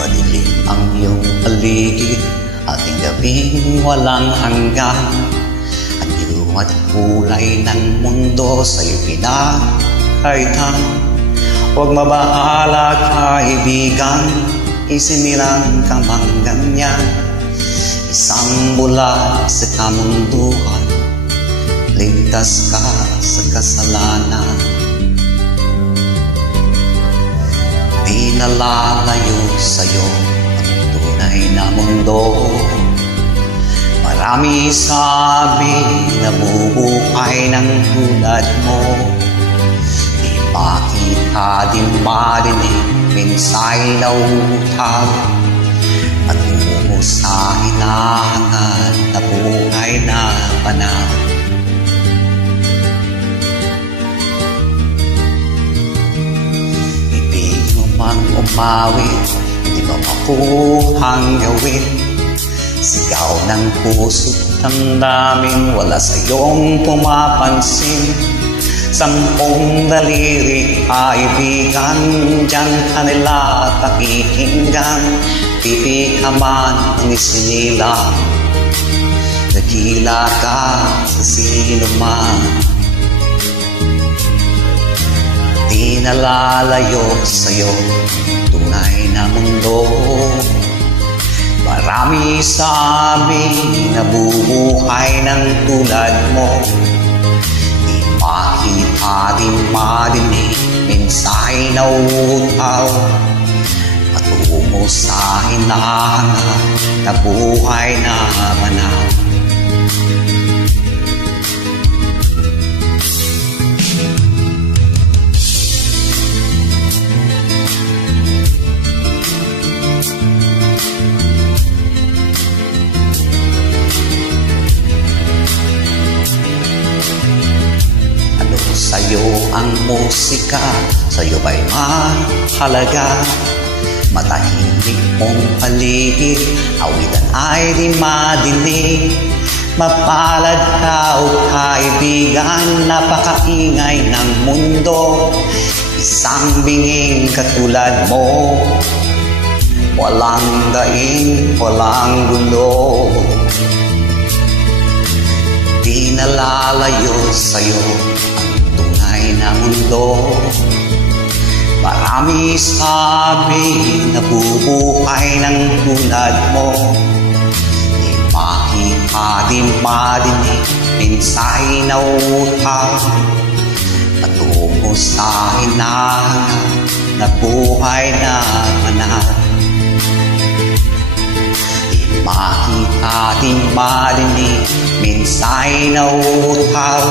Madilim ang iyong paligid, ating gabing walang hanggan. Anyo at kulay ng mundo sa'yo pinakaitan. Huwag mabahala kaibigan, isinilang ka mang ganyan. Isang bulag sa kamunduhan, ligtas ka sa kasalanan. Di nalalayo sa'yo ang tunay na mundo. Marami sabi na bubuhay ng tulad mo. Di makita, di marinig, minsay na utang. Patungo sa hinahangal na buhay na panahon. Umawit, di ba makuhang gawin? Sigaw ng puso't damdamin, wala sa iyong pumapansin. Sampung daliri kaibigan, diyan kanila pakikinggan. Pipi ka man ang isinilang, dakila ka sa sino man. Di nalalayo sa'yo tunay na mundo. Marami sabi na bubuhay ng tulad mo. Di makita, di marinig, minsay na utaw. Patungo sa hinahangal na buhay na manaw. Sa'yo ang musika, sa'yo ba'y mahalaga? Matahimik mong paligid, awitan ay di madinig. Mapalad ka o kaibigan, napakaingay ng mundo. Isang binging katulad mo, walang daing, walang gulo. Di nalalayo sa'yo na mundo. Marami sabi na bubuhay ng tulad mo. Di makita, di marinig, minsay na utaw. Patungo sa hinahangal na buhay na manaw. Di makita, di marinig, minsay na utaw.